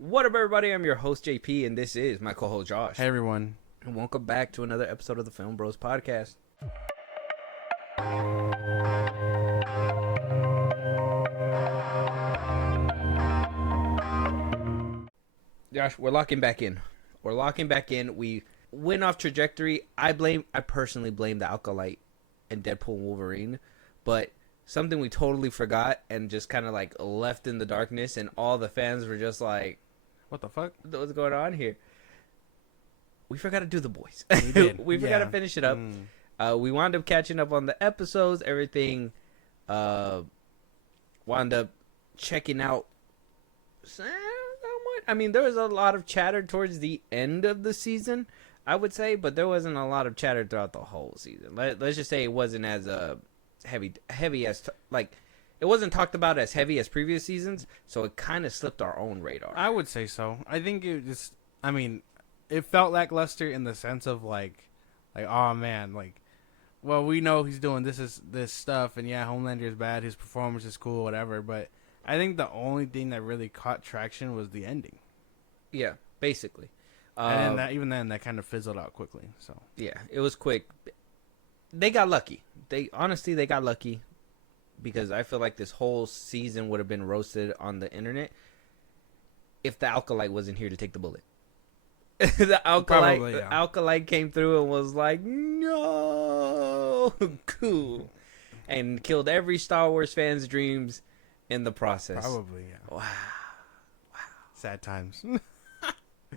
What up, everybody? I'm your host, JP, and this is my co-host, Josh. Hey, everyone. And welcome back to another episode of the FilmBros podcast. Josh, we're locking back in. We went off trajectory. I personally blame the Alkalite and Deadpool and Wolverine, but something we totally forgot and just kind of like left in the darkness, and all the fans were just like, what the fuck? What's going on here? We forgot to do The Boys. We did. We forgot to finish it up. We wound up catching up on the episodes. Everything wound up checking out somewhat. I mean, there was a lot of chatter towards the end of the season, I would say, but there wasn't a lot of chatter throughout the whole season. Let's just say it wasn't as heavy as it wasn't talked about as heavy as previous seasons, so it kind of slipped our own radar. I would say so. I think it just, it felt lackluster in the sense of like, oh man, well, we know he's doing this stuff, and yeah, Homelander is bad, his performance is cool, whatever, but I think the only thing that really caught traction was the ending. Yeah, basically. And even then, that kind of fizzled out quickly. So yeah, it was quick. They got lucky. They got lucky. Because I feel like this whole season would have been roasted on the internet if the Alkalite wasn't here to take the bullet. The Alkalite came through and was like, no, cool. And killed every Star Wars fan's dreams in the process. Probably, yeah. Wow. Sad times.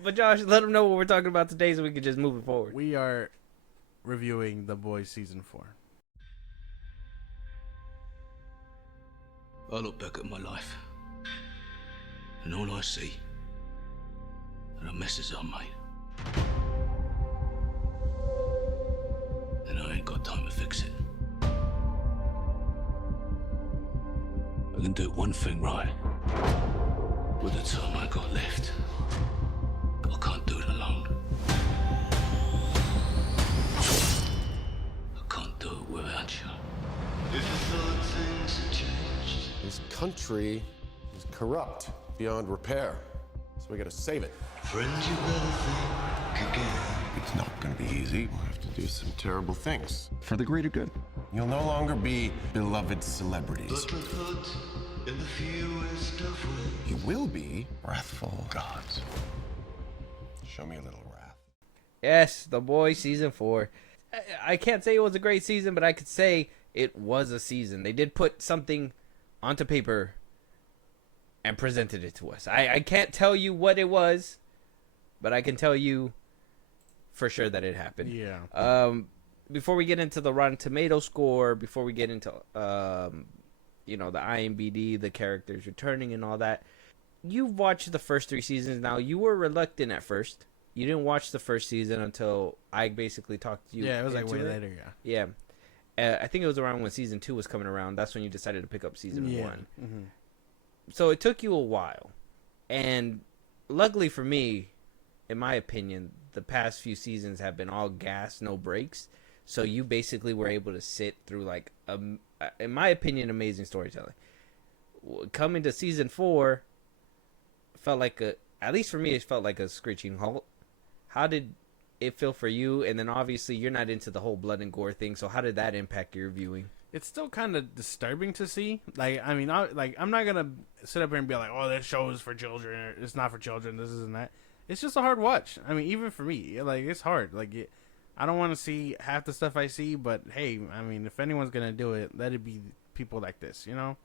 But Josh, let them know what we're talking about today so we can just move it forward. We are reviewing The Boys Season 4. I look back at my life, and all I see are the messes I made. And I ain't got time to fix it. I can do one thing right. With the time I got left, I can't do it alone. I can't do it without you. If you thought things had changed. This country is corrupt beyond repair, so we gotta save it. Friend, you better think again. It's not gonna be easy. We'll have to do some terrible things. For the greater good. You'll no longer be beloved celebrities. But the foot in the fewest of ways. You will be wrathful gods. Show me a little wrath. Yes, The Boys Season 4. I can't say it was a great season, but I could say it was a season. They did put something onto paper and presented it to us. I can't tell you what it was, but I can tell you for sure that it happened. Yeah. Before we get into the Rotten Tomato score, before we get into the IMDb, the characters returning and all that, you've watched the first 3 seasons now. You were reluctant at first. You didn't watch the first season until I basically talked to you. Yeah, it was like way it. later, yeah. Yeah. I think it was around when season 2 was coming around. That's when you decided to pick up season 1. Mm-hmm. So it took you a while. And luckily for me, in my opinion, the past few seasons have been all gas, no breaks. So you basically were able to sit through in my opinion, amazing storytelling. Coming to season 4 felt like at least for me, it felt like a screeching halt. How did it feel for you? And then obviously you're not into the whole blood and gore thing, so how did that impact your viewing? It's still kind of disturbing to see. I'm not gonna sit up here and be like, "Oh, this show is for children. Or it's not for children. This isn't that." It's just a hard watch. I mean, even for me, it's hard. I don't want to see half the stuff I see, but hey, I mean, if anyone's gonna do it, let it be people like this. You know,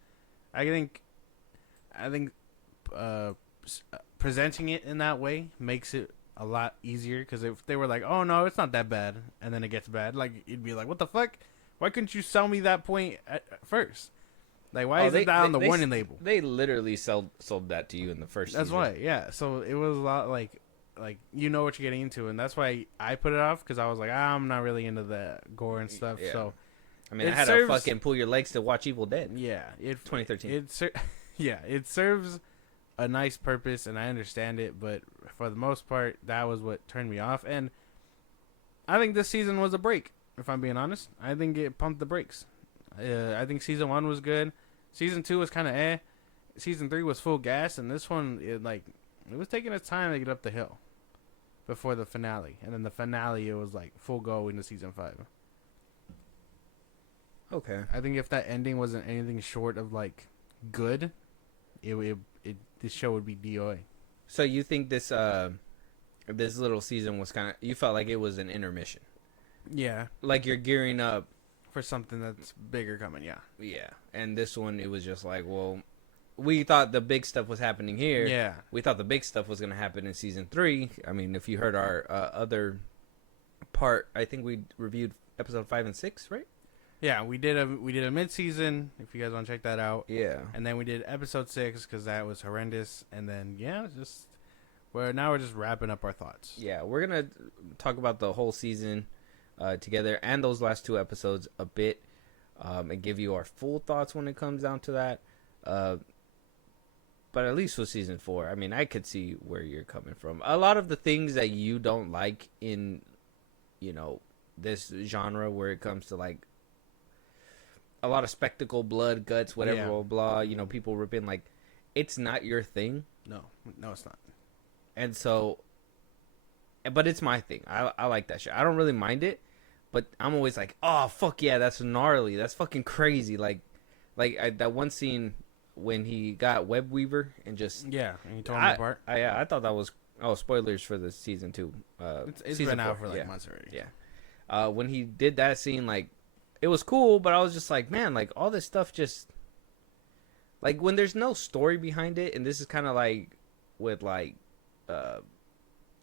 I think presenting it in that way makes it a lot easier, because if they were like, oh no, it's not that bad, and then it gets bad, you'd be like, what the fuck, why couldn't you sell me that point at first? Why is it that on the warning label? They literally sold that to you in the first that's season. why, yeah. So it was a lot like you know what you're getting into, and that's why I put it off, because I was like, I'm not really into the gore and stuff. Yeah. So I mean, I had to fucking pull your legs to watch Evil Dead. Yeah, 2013. It serves a nice purpose, and I understand it, but for the most part, that was what turned me off. And I think this season was a break, if I'm being honest. I think it pumped the brakes. I think season 1 was good. Season 2 was kind of Season 3 was full gas, and this one, It was taking its time to get up the hill before the finale, and then the finale it was like full go into season 5. Okay. I think if that ending wasn't anything short of like good, this show would be DOA. So you think this little season was kind of, you felt like it was an intermission, Yeah, like you're gearing up. for something that's bigger coming. Yeah, Yeah, and this one it was just like, well, we thought the big stuff was happening here. yeah, We thought the big stuff was going to happen in season 3. I mean, if you heard our other part, I think we reviewed episode 5 and 6, right? yeah. We did a mid season. If you guys want to check that out, Yeah. and then we did episode 6 because that was horrendous. And then just now we're just wrapping up our thoughts. Yeah, we're going to talk about the whole season together and those last 2 episodes a bit, and give you our full thoughts when it comes down to that. But at least with season 4, I mean, I could see where you're coming from. A lot of the things that you don't like in, this genre where it comes to like a lot of spectacle, blood, guts, whatever, Yeah. blah, blah, people ripping, like, it's not your thing. No, it's not. And so, but it's my thing. I like that shit. I don't really mind it, but I'm always like, oh, fuck yeah, that's gnarly. That's fucking crazy. Like that one scene when he got Web Weaver and just, Yeah, and you tore them apart. I thought that was, spoilers for the season 2. It's season been out 4, for like yeah. months already. Yeah. When he did that scene, like, it was cool, but I was just like, man, like, all this stuff just, like, when there's no story behind it, and this is kind of like with, like,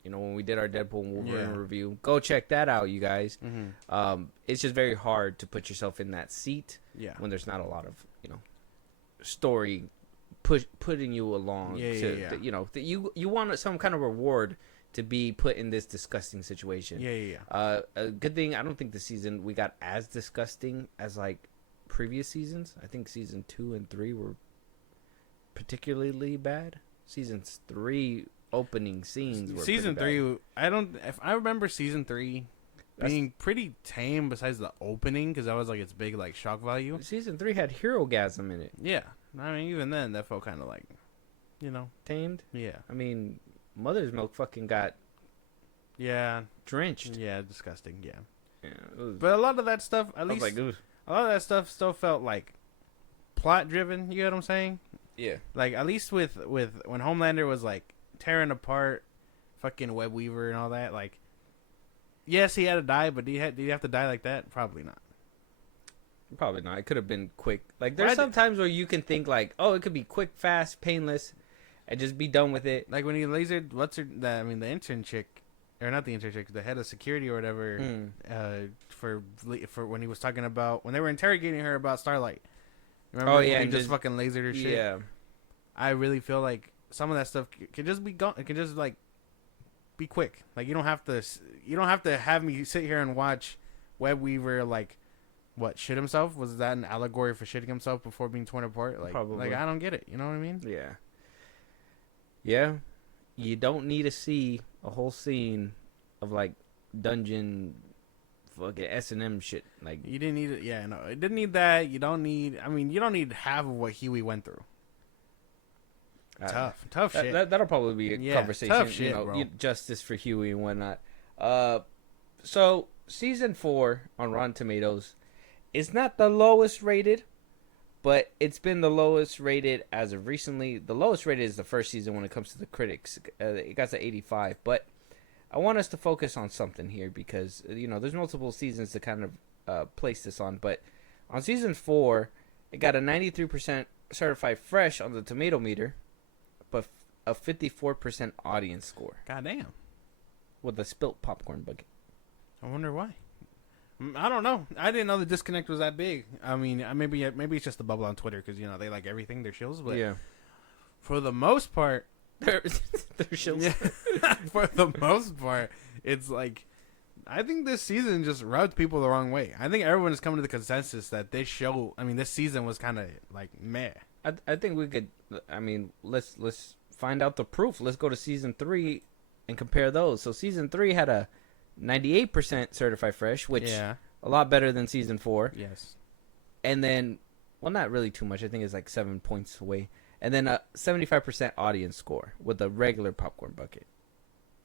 when we did our Deadpool and Wolverine review, go check that out, you guys. Mm-hmm. It's just very hard to put yourself in that seat Yeah. when there's not a lot of, story putting you along. Yeah. That you want some kind of reward to be put in this disgusting situation. Yeah. A good thing, I don't think the season we got as disgusting as like previous seasons. I think season 2 and 3 were particularly bad. Seasons 3 opening scenes were Season pretty 3, if I remember season 3 being pretty tame besides the opening, because that was like its big like shock value. bad. Season 3 had Hero-gasm in it. Yeah. I mean, even then, that felt kind of like, Tamed. yeah. I mean, Mother's Milk fucking got Yeah. drenched. Yeah, disgusting, yeah. Yeah, it was, But a lot of that stuff, at I was least, like, ooh. a lot of that stuff still felt like plot-driven, you know what I'm saying? Yeah. Like, at least with when Homelander was, like, tearing apart fucking Web Weaver and all that, like, yes, he had to die, but did he have to die like that? Probably not. Probably not. It could have been quick. Like, there's Why some times where you can think, like, oh, it could be quick, fast, painless, and just be done with it. Like, when he lasered, the intern chick, or not the intern chick, the head of security or whatever, for when he was talking about, when they were interrogating her about Starlight. Remember when he and just fucking lasered her shit? Yeah. I really feel like some of that stuff can just be gone. It can just like be quick. Like you don't have to have me sit here and watch Web Weaver like shit himself. Was that an allegory for shitting himself before being torn apart? Like Probably. Like I don't get it. You know what I mean? Yeah. Yeah. You don't need to see a whole scene of like dungeon fucking S&M shit. Like, You didn't need it. Yeah, no, it didn't need that. You don't need. I mean, you don't need half of what Huey went through. Tough shit. That'll probably be a Yeah, conversation. tough shit, bro. Justice for Huey and whatnot. So season 4 on Rotten Tomatoes is not the lowest rated, but it's been the lowest rated as of recently. The lowest rated is the first season when it comes to the critics. It got to 85, but I want us to focus on something here because there's multiple seasons to kind of place this on. But on season 4, it got a 93% certified fresh on the tomato meter, but a 54% audience score Goddamn. with a spilt popcorn bucket. I wonder why. I don't know. I didn't know the disconnect was that big. I mean, maybe it's just the bubble on Twitter because they like everything. They're shills, but Yeah, for the most part, they're shills. yeah, for the most part, it's like I think this season just rubbed people the wrong way. I think everyone is coming to the consensus that this season was kind of like meh. I think we could. I mean, let's find out the proof. Let's go to season 3 and compare those. So season 3 had a 98% certified fresh, which Yeah. a lot better than season 4. Yes. And then, well, not really too much. I think it's like 7 points away. and then a 75% audience score with a regular popcorn bucket.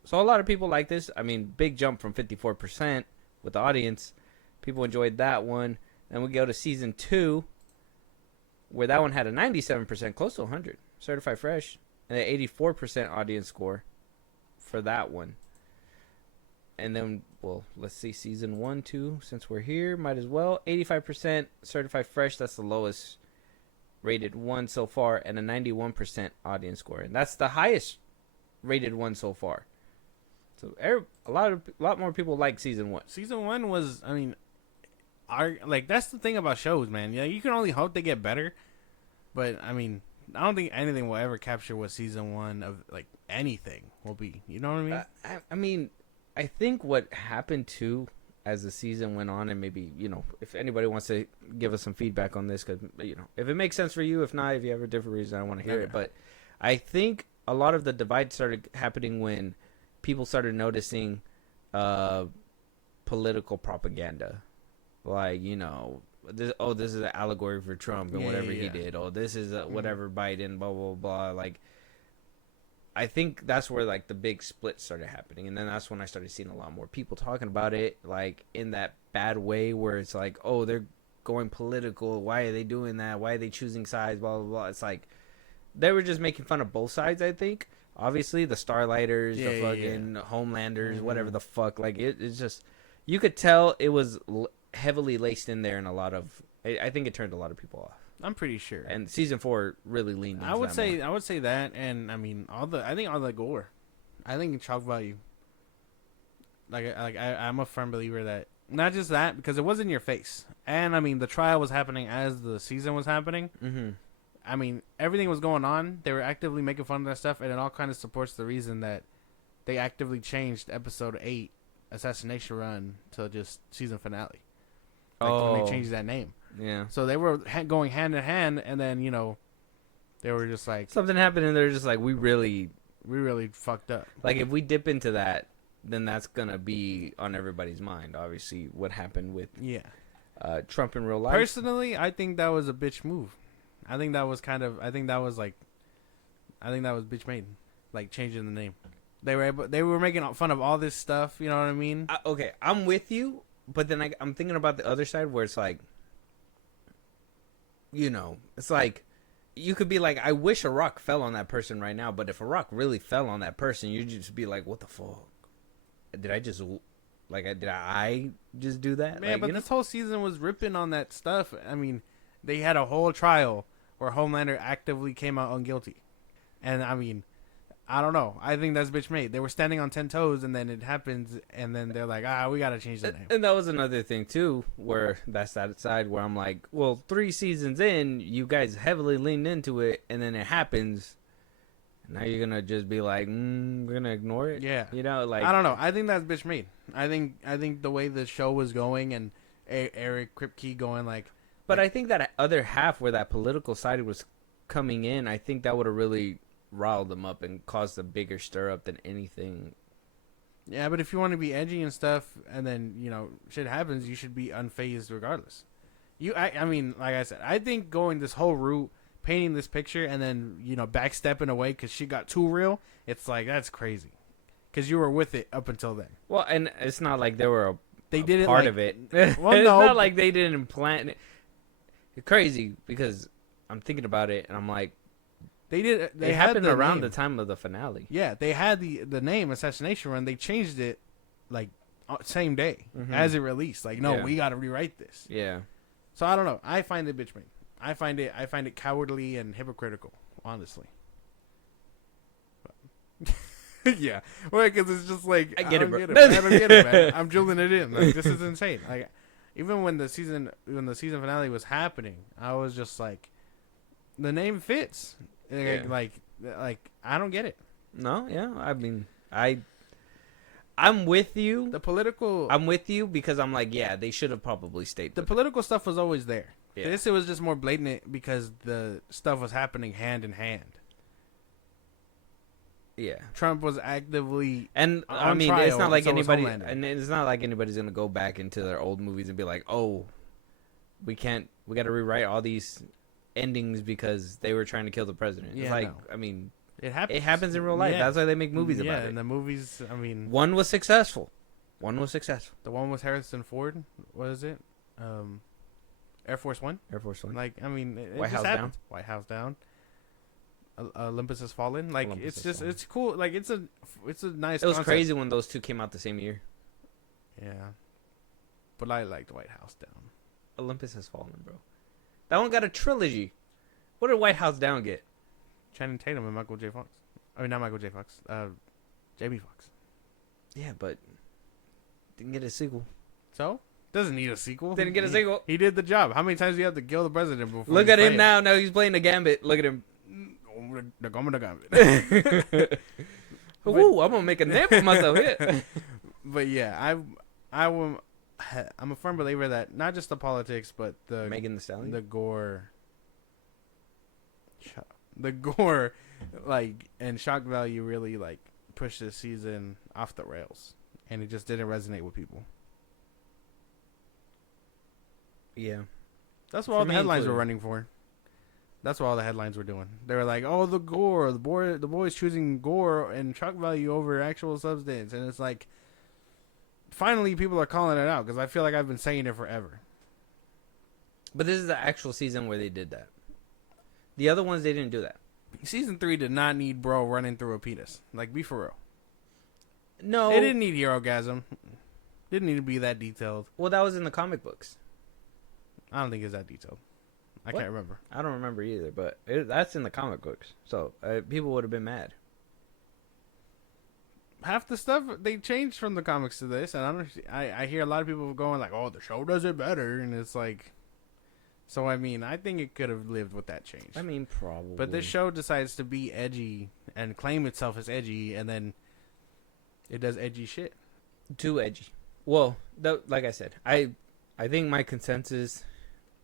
So a lot of people like this. I mean, big jump from 54% with the audience. People enjoyed that one. Then we go to season 2, where that one had a 97%, close to 100, certified fresh, and an 84% audience score for that one. And then, well, let's see, season 1, 2, since we're here, might as well. 85% certified fresh, that's the lowest rated one so far, and a 91% audience score. And that's the highest rated one so far. So a lot more people like season 1. Season 1 was, I mean, that's the thing about shows, man. Yeah, you can only hope they get better, but I mean, I don't think anything will ever capture what season 1 of like anything will be. You know what I mean? I mean, I think what happened too as the season went on, and maybe, you know, if anybody wants to give us some feedback on this, because, you know, if it makes sense for you, if not, if you have a different reason, I want to hear it. But I think a lot of the divide started happening when people started noticing political propaganda, like, you know, this is an allegory for Trump and whatever he did. Oh, this is whatever Biden, blah blah blah. Like, I think that's where like the big split started happening, and then that's when I started seeing a lot more people talking about it, like in that bad way where it's like, oh, they're going political. Why are they doing that? Why are they choosing sides? Blah blah blah. It's like they were just making fun of both sides. I think. Obviously, the Starlighters, the fucking Homelanders, whatever the fuck. Like, it's just... You could tell it was heavily laced in there, and a lot of... I think it turned a lot of people off. I'm pretty sure. And season 4 really leaned into I would that say that, and I mean, I think all the gore. I think shock value. I'm a firm believer that... Not just that, because it was in your face. And, I mean, the trial was happening as the season was happening. Mm-hmm. I mean, everything was going on. They were actively making fun of that stuff, and it all kind of supports the reason that they actively changed episode 8, Assassination Run, to just season finale. Like, when they changed that name. Yeah. So they were going hand in hand, and then, you know, they were just like... Something happened, and they're just like, we really fucked up. Like, if we dip into that, then that's going to be on everybody's mind, obviously, what happened with Trump in real life. Personally, I think that was a bitch move. I think that was bitch made, like changing the name. They were making fun of all this stuff. You know what I mean? Okay, I'm with you, but then I'm thinking about the other side where it's like, you know, it's like you could be like, I wish a rock fell on that person right now, but if a rock really fell on that person, you'd just be like, what the fuck? Did I just do that? Man, like, but this whole season was ripping on that stuff. I mean, they had a whole trial where Homelander actively came out unguilty. And, I mean, I don't know. I think that's bitch made. They were standing on 10 toes, and then it happens, and then they're like, we got to change that name. And that was another thing, too, where that's that side where I'm like, well, 3 seasons in, you guys heavily leaned into it, and then it happens. Now you're going to just be like, we're going to ignore it? Yeah. You know, like... I don't know. I think that's bitch made. I think the way the show was going, and Eric Kripke going like... But I think that other half where that political side was coming in, I think that would have really riled them up and caused a bigger stir up than anything. Yeah, but if you want to be edgy and stuff, and then, you know, shit happens, you should be unfazed regardless. I mean, like I said, I think going this whole route, painting this picture, and then, you know, backstepping away because she got too real, it's like, that's crazy. Because you were with it up until then. Well, and it's not like they were they did it part like, of it. Well, it's no, not like they didn't plan it. It's crazy because I'm thinking about it and I'm like, they had happened around the time of the finale. Yeah, they had the name Assassination Run. They changed it like same day as it released. Like, no, we got to rewrite this. Yeah. So I don't know. I find it bitch made. I find it cowardly and hypocritical, honestly. Yeah, well, because it's just like I don't get it, man. I'm drilling it in. Like, this is insane. Like, even when the season finale was happening, I was just like, the name fits. Like I don't get it. No, yeah. I mean, I'm with you. I'm with you because I'm like, yeah, they should have probably stayed. The political stuff was always there. Yeah. It was just more blatant because the stuff was happening hand in hand. Yeah, Trump was actively, and on I mean, trial, it's not like so was anybody, Homelander. and it's not like anybody's gonna go back into their old movies and be like, oh, we got to rewrite all these endings because they were trying to kill the president. It's Yeah, like, no. I mean, It happens. it happens in real life. Yeah. That's why they make movies Yeah, about it. and the movies, I mean, One was successful. One was successful. the one with Harrison Ford, what is it? Air Force One. Air Force One. Like, I mean, it White just House happens. White House Down. Olympus Has Fallen. Like, Olympus it's Has just, Fallen. it's cool. Like, it's a nice. It was concept. crazy when those two came out the same year. Yeah, but I liked White House Down. Olympus Has Fallen, bro. That one got a trilogy. What did White House Down get? Channing Tatum and Michael J. Fox. I mean, not Michael J. Fox. Jamie Foxx. Yeah, but didn't get a sequel. So doesn't need a sequel. Didn't get a sequel. He did the job. How many times do you have to kill the president before? Look you at him fight now. Now he's playing the Gambit. Look at him. The gambit. Ooh, I'm gonna make a name for myself here. But yeah, I'm a firm believer that not just the politics, but the Megan Thee Stallion. the gore, like, and shock value really like pushed this season off the rails, and it just didn't resonate with people. Yeah. That's what For all the me headlines were included. running for. That's what all the headlines were doing. They were like, "Oh, the gore, the boys choosing gore and shock value over actual substance," and it's like, finally, people are calling it out because I feel like I've been saying it forever. But this is the actual season where they did that. The other ones, they didn't do that. Season 3 did not need bro running through a penis. Like, be for real. No. It didn't need hero-gasm. Didn't need to be that detailed. Well, that was in the comic books. I don't think it's that detailed. I What? can't remember. I don't remember either, but that's in the comic books. So people would have been mad. Half the stuff they changed from the comics to this, and I hear a lot of people going like, "Oh, the show does it better," and it's like, so I mean, I think it could have lived with that change. I mean, probably. But this show decides to be edgy and claim itself as edgy, and then it does edgy shit. Too edgy. Well, like I said, I think my consensus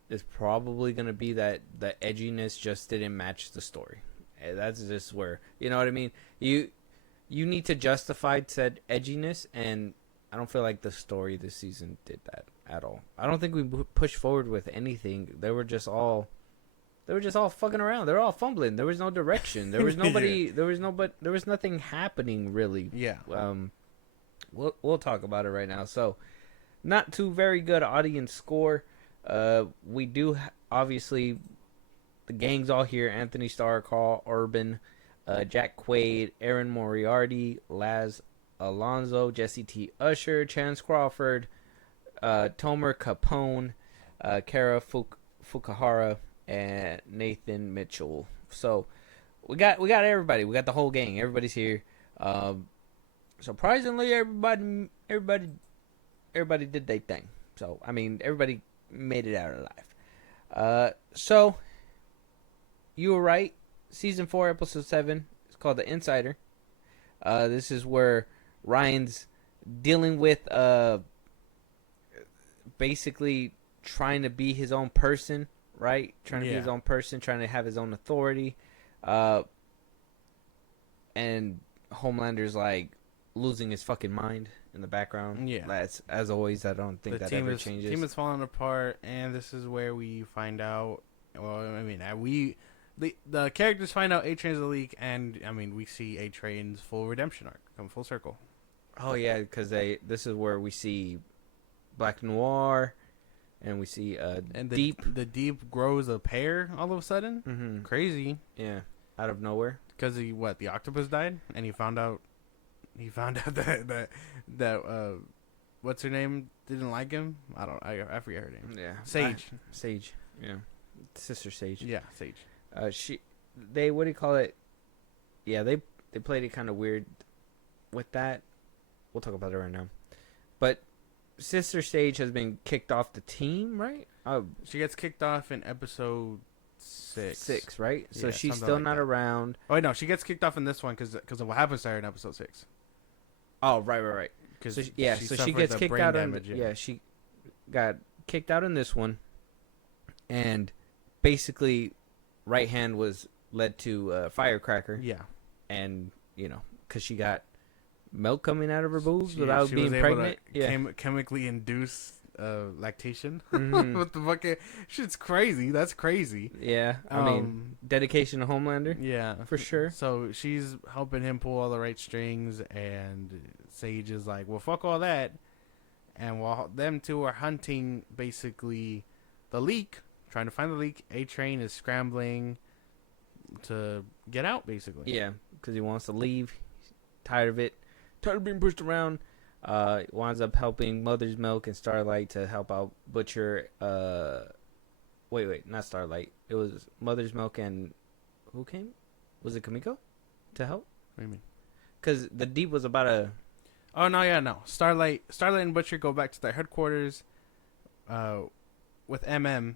is probably going to be that the edginess just didn't match the story. That's just where, you know what I mean? You need to justify said edginess, and I don't feel like the story this season did that at all. I don't think we pushed forward with anything. They were just all fucking around. They were all fumbling. There was no direction. There was nobody. There was nothing happening really. Yeah. We'll talk about it right now. So, not too very good audience score. We do obviously the gang's all here: Anthony Starr, Carl Urban, Jack Quaid, Aaron Moriarty, Laz Alonso, Jesse T. Usher, Chance Crawford, Tomer Capone, Kara Fukuhara, and Nathan Mitchell. So we got everybody. We got the whole gang. Everybody's here. Surprisingly, everybody did their thing. So I mean, everybody made it out alive. So you were right. Season 4, episode 7. It's called The Insider. This is where Ryan's dealing with basically trying to be his own person, right? Trying to be his own person, trying to have his own authority. And Homelander's like losing his fucking mind in the background. Yeah. That's, as always, I don't think that ever changes. The team is falling apart, and this is where we find out. Well, I mean, the characters find out A-Train's a leak, and I mean, we see A-Train's full redemption arc come full circle. Oh yeah, because this is where we see Black Noir, and we see And Deep. The Deep grows a pair all of a sudden. Mm-hmm. Crazy, Yeah, out of nowhere. because the octopus died, and he found out that what's her name didn't like him. I forget her name. Yeah, Sage. Sage. Yeah, Sister Sage. Yeah, Sage. What do you call it? Yeah, they played it kind of weird with that. We'll talk about it right now. But Sister Sage has been kicked off the team, right? She gets kicked off in episode 6. 6, right? So Yeah, she's something still like not that. around. Oh wait, no, she gets kicked off in this one because of what happens to her in episode 6. Oh, right. Because So she gets kicked out she got kicked out in this one, and basically, right hand was led to Firecracker, Yeah. and because she got milk coming out of her boobs She without was being able pregnant. to chemically induce lactation Mhm. with the fucking shit's crazy. That's crazy. Yeah, I mean, dedication to Homelander. Yeah, For sure. So she's helping him pull all the right strings, and Sage is like, "Well, fuck all that." And while them two are hunting, basically, the leak, trying to find the leak, A-Train is scrambling to get out, basically. Yeah, because he wants to leave. He's tired of it. Tired of being pushed around. Winds up helping Mother's Milk and Starlight to help out Butcher. Wait, not Starlight. It was Mother's Milk and who came? Was it Kamiko to help? What do you mean? Because the Deep was about to. Oh no, yeah, no. Starlight and Butcher go back to their headquarters, with MM.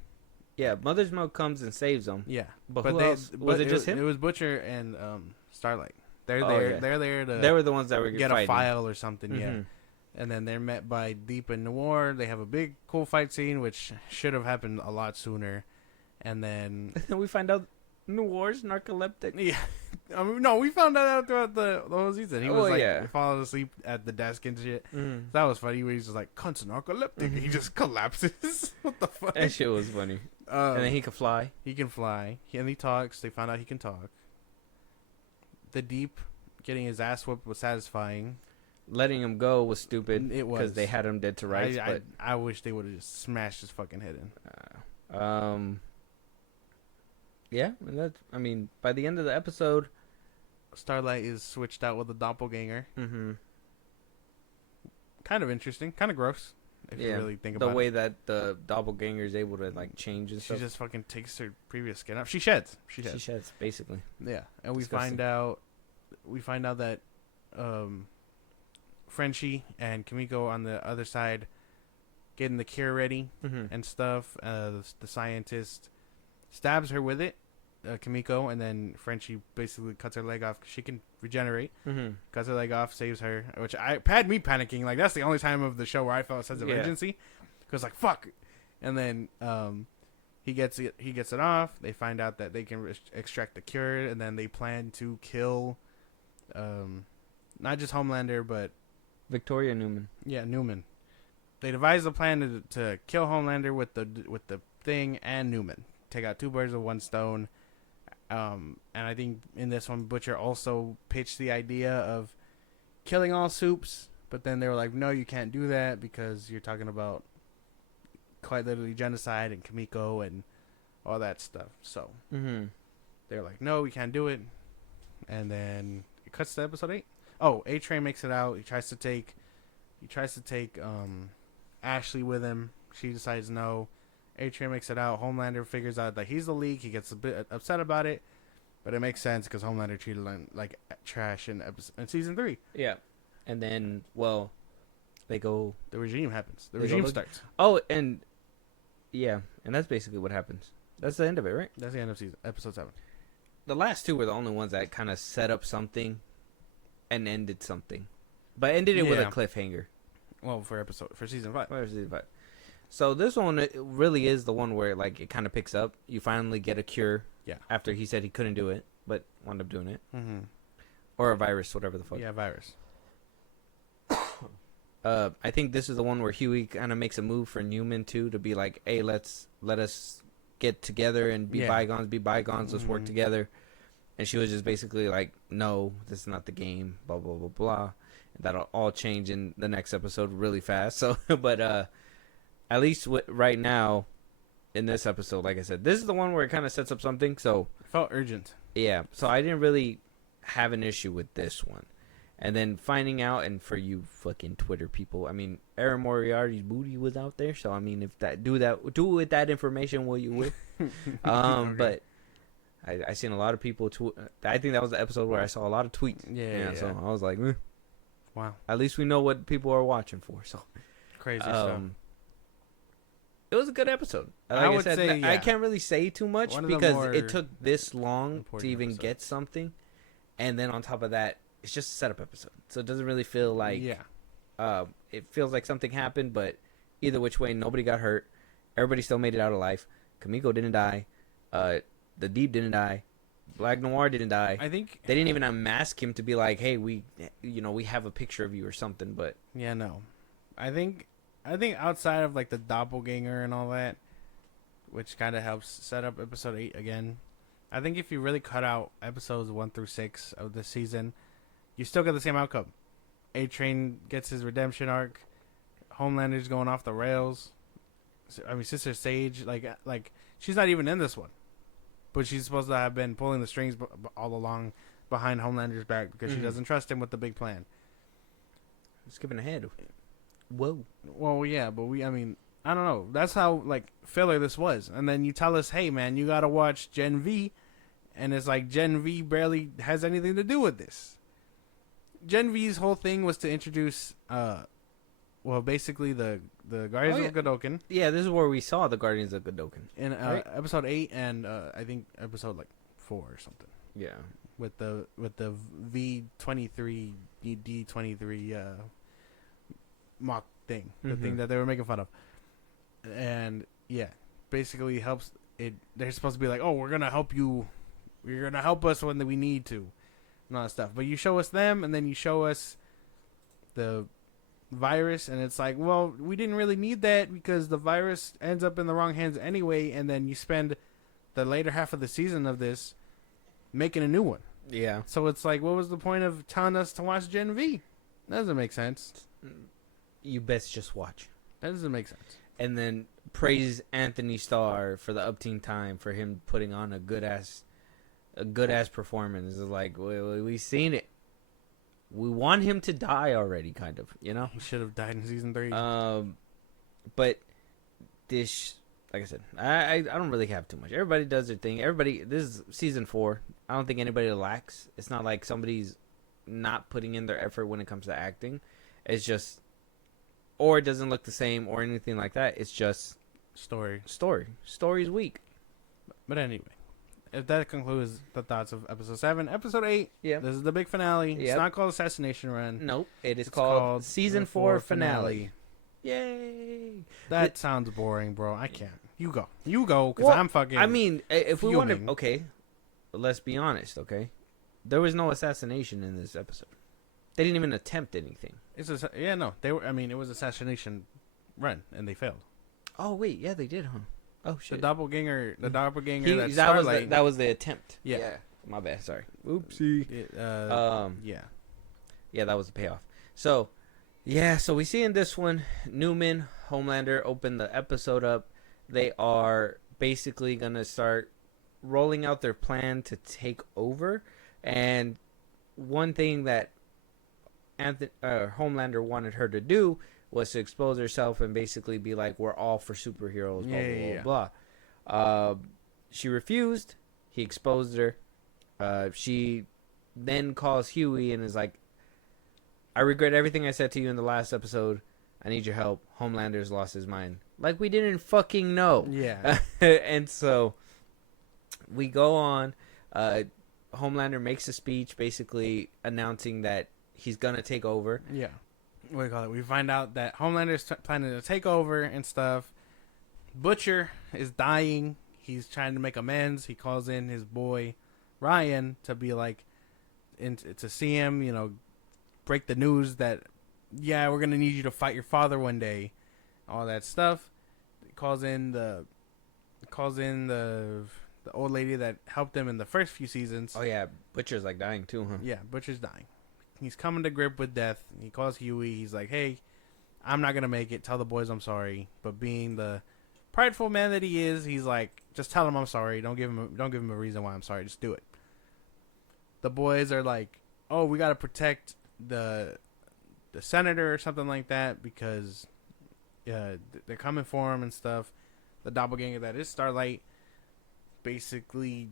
Yeah, Mother's Milk comes and saves them. Yeah, But who else? Was it just him? It was Butcher and Starlight. They're Oh, there. yeah. They're there to They were the ones that were get fighting. a file or something. Yeah. Mhm. And then they're met by Deep and Noir. They have a big, cool fight scene, which should have happened a lot sooner. And then, We find out Noir's narcoleptic. yeah, I mean, no, we found that out throughout the whole season. He was yeah. falling asleep at the desk and shit. Mm. That was funny. Where he's just like, "Cunt's narcoleptic." And he just collapses. What the fuck? That shit was funny. And then he could fly. He can fly. And he talks. They found out he can talk. The Deep getting his ass whooped was satisfying. Letting him go was stupid. It was. Because they had him dead to rights. I wish they would have just smashed his fucking head in. Yeah, and that's. I mean, by the end of the episode. Starlight is switched out with a doppelganger. Mm-hmm. Kind of interesting. Kind of gross. If you really think about the way it. that the doppelganger is able to like change and She stuff. just fucking takes her previous skin off. She sheds. She sheds basically. Yeah, and Disgusting. we find out that Frenchie and Kamiko on the other side getting the cure ready Mm-hmm. and stuff. The scientist stabs her with it, Kamiko, and then Frenchie basically cuts her leg off 'cause she can regenerate. Mm-hmm. Cuts her leg off, saves her, which had me panicking. Like, that's the only time of the show where I felt a sense of Yeah. urgency. Because, like, fuck. And then he gets it off. They find out that they can extract the cure, and then they plan to kill not just Homelander, but Victoria Newman. yeah, Newman. They devise a plan to kill Homelander with the thing and Newman. Take out two birds with one stone. And I think in this one, Butcher also pitched the idea of killing all soups, but then they were like, no, you can't do that because you're talking about quite literally genocide and Kamiko and all that stuff. So Mm-hmm. they're like, no, we can't do it. And then it cuts to episode 8. Oh, A-Train makes it out. He tries to take Ashley with him. She decides no. A-Train makes it out. Homelander figures out that he's the leak. He gets a bit upset about it, but it makes sense because Homelander treated him like trash in season 3. Yeah, and then they go. The regime happens. The They go regime look- starts. Oh, and yeah, and that's basically what happens. That's the end of it, right? That's the end of episode 7. The last two were the only ones that kind of set up something and ended something, but ended it with a Yeah. cliffhanger. Well, for season 5. Where is it? But- So this one it really is the one where like it kind of picks up. You finally get a cure. Yeah. After he said he couldn't do it, but wound up doing it, Mm-hmm. or a virus, whatever the fuck. Yeah, virus. I think this is the one where Huey kind of makes a move for Newman too, to be like, "Hey, let us get together and be Yeah. bygones, be bygones. Let's work Mhm. together." And she was just basically like, "No, this is not the game." Blah blah blah blah. And that'll all change in the next episode really fast. So, but at least right now, in this episode, like I said, this is the one where it kind of sets up something. So It felt urgent. yeah, so I didn't really have an issue with this one. And then finding out, and for you fucking Twitter people, I mean, Aaron Moriarty's booty was out there. So I mean, if do with that information what you would. Okay. But I seen a lot of people. I think that was the episode where I saw a lot of tweets. Yeah. So I was like, Wow. at least we know what people are watching for. So Crazy stuff. it was a good episode. Like I I would said, say, I yeah. can't really say too much One of the because more it took this long to important even episodes. get something, and then on top of that, it's just a setup episode, so it doesn't really feel like it feels like something happened, but either which way, nobody got hurt. Everybody still made it out alive. Kamiko didn't die. The Deep didn't die. Black Noir didn't die. I think They didn't even unmask him to be like, "Hey, we have a picture of you" or something. But Yeah, no. I think I think outside of like the doppelganger and all that, which kind of helps set up episode 8 again. I think if you really cut out episodes 1 through 6 of this season, you still get the same outcome. A-Train gets his redemption arc. Homelander's going off the rails. I mean, Sister Sage, like she's not even in this one, but she's supposed to have been pulling the strings all along behind Homelander's back because she doesn't trust him with the big plan. Skipping ahead. Whoa. Well, yeah, but I mean, I don't know. That's how like filler this was, and then you tell us, hey man, you gotta watch Gen V, and it's like Gen V barely has anything to do with this. Gen V's whole thing was to introduce, basically the Guardians of Godokun. Yeah, this is where we saw the Guardians of Godokun In right? episode 8 and I think episode like 4 or something. Yeah. With the V23 D23 mock thing, the thing that they were making fun of, and yeah, basically helps it. They're supposed to be like, oh, we're gonna help you, you're gonna help us when we need to, and all that stuff. But you show us them, and then you show us the virus, and it's like, well, we didn't really need that because the virus ends up in the wrong hands anyway, and then you spend the later half of the season of this making a new one. Yeah. So it's like, what was the point of telling us to watch Gen V? That doesn't make sense. You best just watch. That doesn't make sense. And then praise Anthony Starr for the upteen time for him putting on a good ass performance. It's like we seen it. We want him to die already, kind of, you know. He should have died in season 3. But this, like I said, I don't really have too much. Everybody does their thing. This is season 4. I don't think anybody lacks. It's not like somebody's not putting in their effort when it comes to acting. It's just, or it doesn't look the same or anything like that. It's just Story. Story's weak. But anyway, if that concludes the thoughts of episode 7. Episode 8, Yeah. this is the big finale. Yep. It's not called Assassination Run. Nope. It's It's called season the 4 finale. Yay. Yay. That sounds boring, bro. I can't. You go, because Well, I'm fucking. I mean, if we want fuming. to, okay, let's be honest, okay? There was no assassination in this episode. They didn't even attempt anything. They were. I mean, it was Assassination Run, and they failed. Oh wait, yeah, they did, huh? Oh The shit. doppelganger, that that's was Starlight. that was the attempt. Yeah. My bad. Sorry. Oopsie. Yeah. Yeah, that was the payoff. So, yeah, so we see in this one, Newman, Homelander open the episode up. They are basically gonna start rolling out their plan to take over, and one thing that Homelander wanted her to do was to expose herself and basically be like, we're all for superheroes, blah, blah. She refused. He exposed her. She then calls Huey and is like, I regret everything I said to you in the last episode. I need your help. Homelander's lost his mind. Like we didn't fucking know. Yeah. And so we go on. Homelander makes a speech basically announcing that he's going to take over. Yeah. What do you call it? We find out that Homelander's planning to take over and stuff. Butcher is dying. He's trying to make amends. He calls in his boy Ryan to be like, to see him, break the news that, yeah, we're going to need you to fight your father one day. All that stuff. Calls in the old lady that helped him in the first few seasons. Oh, yeah. Butcher's like dying too, huh? Yeah, Butcher's dying. He's coming to grip with death. He calls Huey. He's like, hey, I'm not going to make it. Tell the boys I'm sorry. But being the prideful man that he is, he's like, just tell him I'm sorry. Don't give him a reason why I'm sorry. Just do it. The boys are like, oh, we got to protect the senator or something like that because they're coming for him and stuff. The doppelganger that is Starlight basically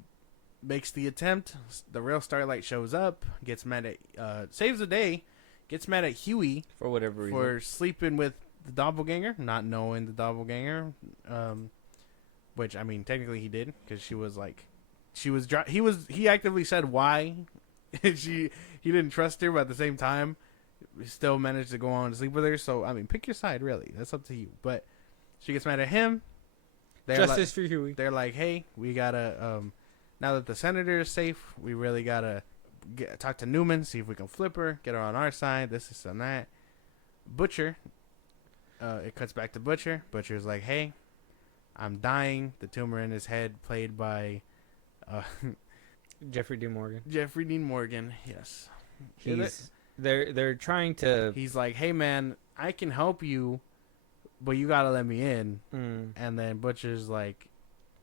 makes the attempt. The real Starlight shows up, gets mad at, saves the day, gets mad at Huey For whatever reason. for sleeping with the doppelganger, not knowing the doppelganger. Which I mean, technically he did because she was like, he actively said why. He didn't trust her, but at the same time, he still managed to go on to sleep with her. So I mean, pick your side, really. That's up to you. But she gets mad at him. Justice for Huey. They're like, hey, we gotta now that the senator is safe, we really gotta talk to Newman, see if we can flip her, get her on our side. This and that. Butcher it cuts back to Butcher. Butcher's like, hey, I'm dying. The tumor in his head, played by Jeffrey D. Morgan. Jeffrey Dean Morgan. Yes. They're trying to. He's like, hey, man, I can help you, but you got to let me in. Mm. And then Butcher's like,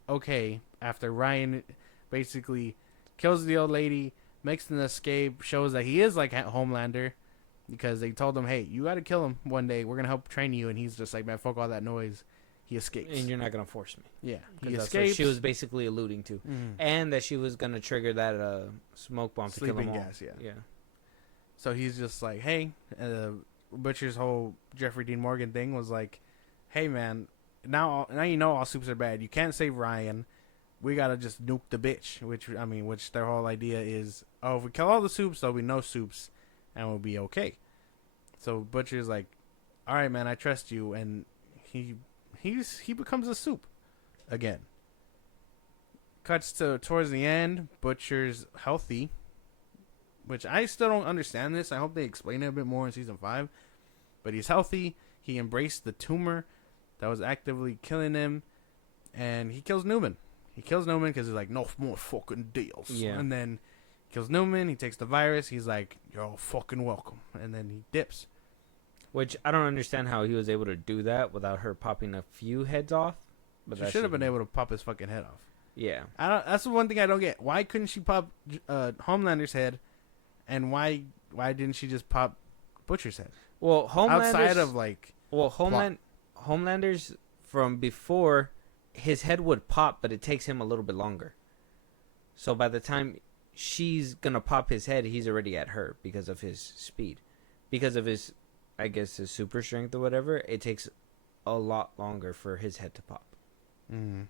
okay. After Ryan basically kills the old lady, makes an escape, shows that he is like Homelander, because they told him, hey, you got to kill him one day. We're going to help train you. And he's just like, man, fuck all that noise. He escapes. And you're not going to force me. Yeah. He That's escapes. what she was basically alluding to. And that she was going to trigger that smoke bomb to kill them all. Gas, yeah. Yeah. So he's just like, hey, Butcher's whole Jeffrey Dean Morgan thing was like, hey, man, now you know all soups are bad. You can't save Ryan. We got to just nuke the bitch, which their whole idea is, oh, if we kill all the soups, there'll be no soups, and we'll be okay. So Butcher's like, all right, man, I trust you, and he becomes a soup again. Cuts to towards the end, Butcher's healthy, which I still don't understand this. I hope they explain it a bit more in season 5. But he's healthy. He embraced the tumor that was actively killing him, and he kills Newman. He kills Newman because he's like, no more fucking deals. Yeah. And then kills Newman. He takes the virus. He's like, you're all fucking welcome. And then he dips. Which I don't understand how he was able to do that without her popping a few heads off. But She should have been able to pop his fucking head off. Yeah. That's the one thing I don't get. Why couldn't she pop Homelander's head, and why didn't she just pop Butcher's head? Well, Outside of like, Homelander's from before, his head would pop, but it takes him a little bit longer. So by the time she's gonna pop his head, he's already at her because of his speed, because of his, I guess, his super strength or whatever. It takes a lot longer for his head to pop. mm.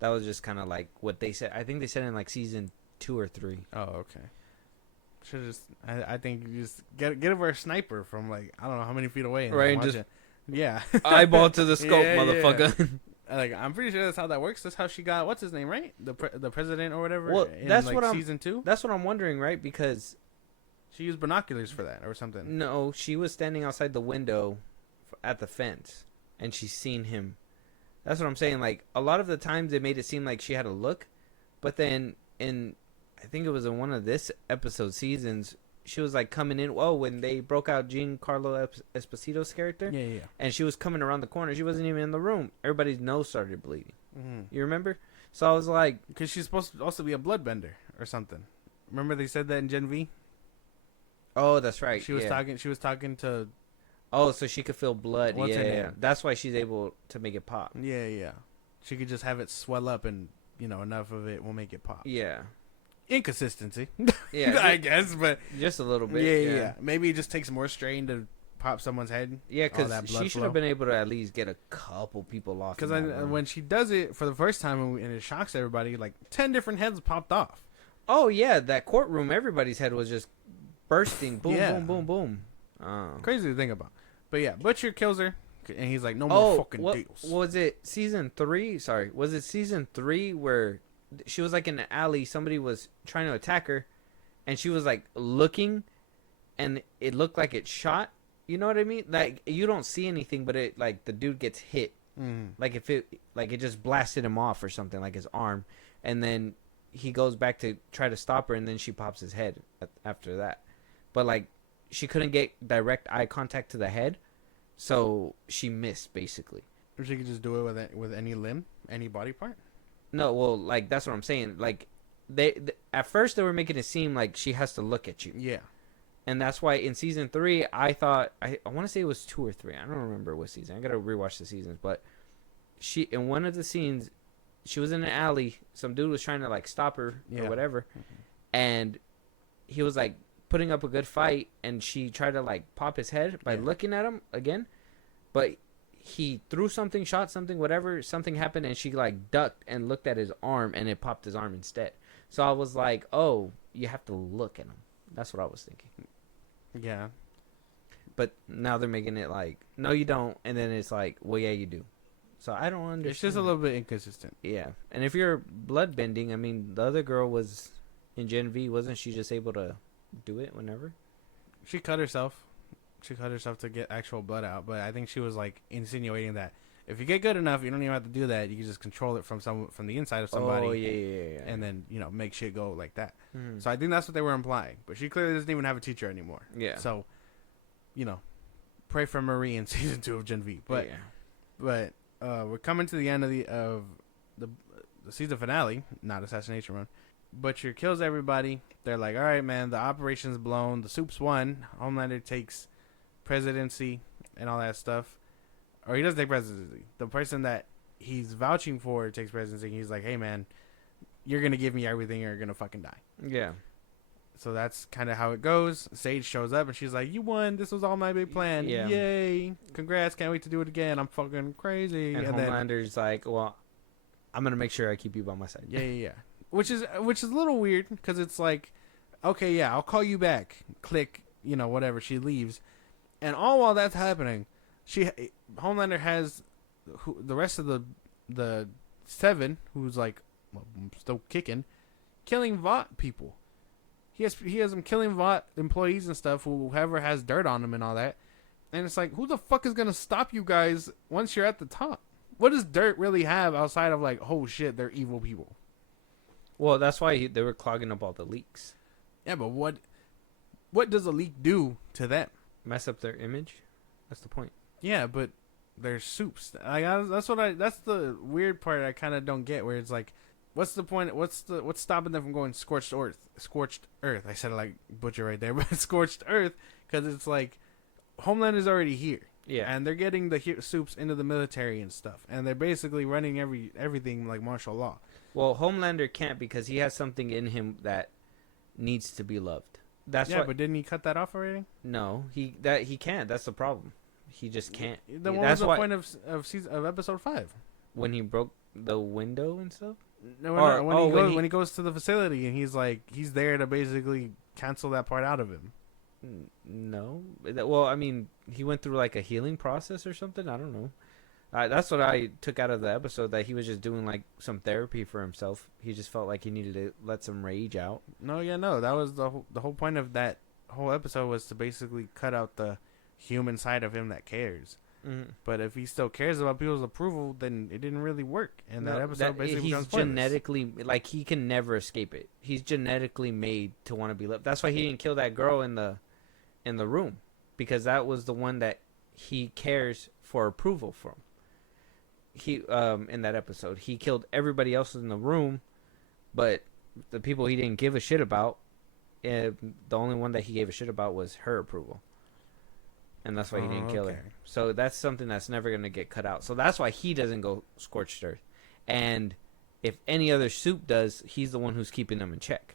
That was just kind of like what they said. I think they said in like season 2 or 3. Oh, okay. Should just, I think you just get over a sniper from like, I don't know how many feet away, and Right, watch just it. Yeah, eyeball to the scope, Yeah, motherfucker. Like, I'm pretty sure that's how that works. That's how she got, what's his name, right? The president or whatever. Well, in that's like what season 2. That's what I'm wondering, right? Because She used binoculars for that or something. no, she was standing outside the window at the fence, and she's seen him. That's what I'm saying. Like, a lot of the times they made it seem like she had a look, but then I think it was in one of this episode seasons, she was like coming in. Oh, when they broke out Giancarlo Esposito's character, Yeah. and she was coming around the corner. She wasn't even in the room. Everybody's nose started bleeding. Mm-hmm. You remember? So I was like, Because she's supposed to also be a bloodbender or something. Remember they said that in Gen V? oh, that's right. She was yeah. talking. She was talking to. Oh, so she could feel blood. What's her Yeah, name? that's why she's able to make it pop. Yeah. She could just have it swell up, and enough of it will make it pop. Yeah, Inconsistency. yeah, I guess, but just a little bit. yeah. Maybe it just takes more strain to pop someone's head. Yeah, all because that blood she should flow. have been able to at least get a couple people off. Because in that room. when she does it for the first time and it shocks everybody, like 10 different heads popped off. Oh yeah, that courtroom, everybody's head was just bursting. Boom, Yeah. boom, boom, boom. Oh. Crazy to think about. But yeah, Butcher kills her, and he's like, no more fucking what, deals. was it season 3? Sorry, was it season 3 where she was like in an alley? Somebody was trying to attack her, and she was like looking, and it looked like it shot. You know what I mean? Like, you don't see anything, but it, like, the dude gets hit. Mm. Like, if it, like, it just blasted him off or something, like his arm, and then he goes back to try to stop her, and then she pops his head after that. But like, she couldn't get direct eye contact to the head, so she missed basically. Or she could just do it with any limb, any body part. No, well, like, that's what I'm saying. Like, they at first they were making it seem like she has to look at you, Yeah. and that's why in season 3 I thought I want to say it was 2 or 3. I don't remember what season. I gotta rewatch the seasons, but she, in one of the scenes, she was in an alley. Some dude was trying to like stop her or whatever, and he was like putting up a good fight, and she tried to like pop his head by looking at him again, but he threw something, shot something, whatever, something happened, and she like ducked and looked at his arm, and it popped his arm instead. So I was like, oh, you have to look at him. That's what I was thinking. Yeah. But now they're making it like, no, you don't, and then it's like, well, yeah, you do. So I don't understand. It's just a little bit inconsistent. Yeah, and if you're blood bending, I mean, the other girl was in Gen V, wasn't she just able to do it whenever? She cut herself She cut herself to get actual blood out, but I think she was like insinuating that if you get good enough, you don't even have to do that. You can just control it from the inside of somebody. Oh yeah. And then make shit go like that. Mhm. So I think that's what they were implying. But she clearly doesn't even have a teacher anymore. Yeah. So, pray for Marie in season 2 of Gen V. But we're coming to the end of the season finale, not Assassination Run. Butcher kills everybody. They're like, all right, man, the operation's blown. The soup's won. Homelander takes presidency and all that stuff. Or he doesn't take presidency. The person that he's vouching for takes presidency. And he's like, hey, man, you're going to give me everything or you're going to fucking die. Yeah. So that's kind of how it goes. Sage shows up and she's like, you won. This was all my big plan. Yeah. Yay. Congrats. Can't wait to do it again. I'm fucking crazy. And Homelander's like, well, I'm going to make sure I keep you by my side. Yeah. Which is a little weird because it's like, okay, yeah, I'll call you back. Click, whatever. She leaves. And all while that's happening, Homelander has the rest of the 7, who's like, well, still kicking, killing Vought people. He has them killing Vought employees and stuff, whoever has dirt on them and all that. And it's like, who the fuck is gonna stop you guys once you're at the top? What does dirt really have outside of like, oh shit, they're evil people? Well, that's why they were clogging up all the leaks. Yeah, but what does a leak do to them? Mess up their image. That's the point. Yeah, but they're soups. That's the weird part I kind of don't get. Where it's like, what's the point? What's stopping them from going scorched earth? Scorched earth. I said it like Butcher right there, but scorched earth because it's like Homeland is already here. Yeah, and they're getting the soups into the military and stuff, and they're basically running everything like martial law. Well, Homelander can't because he has something in him that needs to be loved. That's yeah, but didn't he cut that off already? No, he can't. That's the problem. He just can't. Then what was the point of episode 5? When he broke the window and stuff? No, when he goes to the facility and he's there to basically cancel that part out of him. No. Well, I mean, he went through like a healing process or something. I don't know. That's what I took out of the episode, that he was just doing like some therapy for himself. He just felt like he needed to let some rage out. No. That was the whole point of that whole episode, was to basically cut out the human side of him that cares. Mm-hmm. But if he still cares about people's approval, then it didn't really work. And that episode basically becomes pointless. Genetically, like, he can never escape it. He's genetically made to want to be loved. That's why he didn't kill that girl in the room, because that was the one that he cares for approval from. He in that episode, he killed everybody else in the room, but the people he didn't give a shit about, the only one that he gave a shit about was her approval. And that's why he didn't kill her. So that's something that's never going to get cut out. So that's why he doesn't go scorched earth. And if any other soup does, he's the one who's keeping them in check.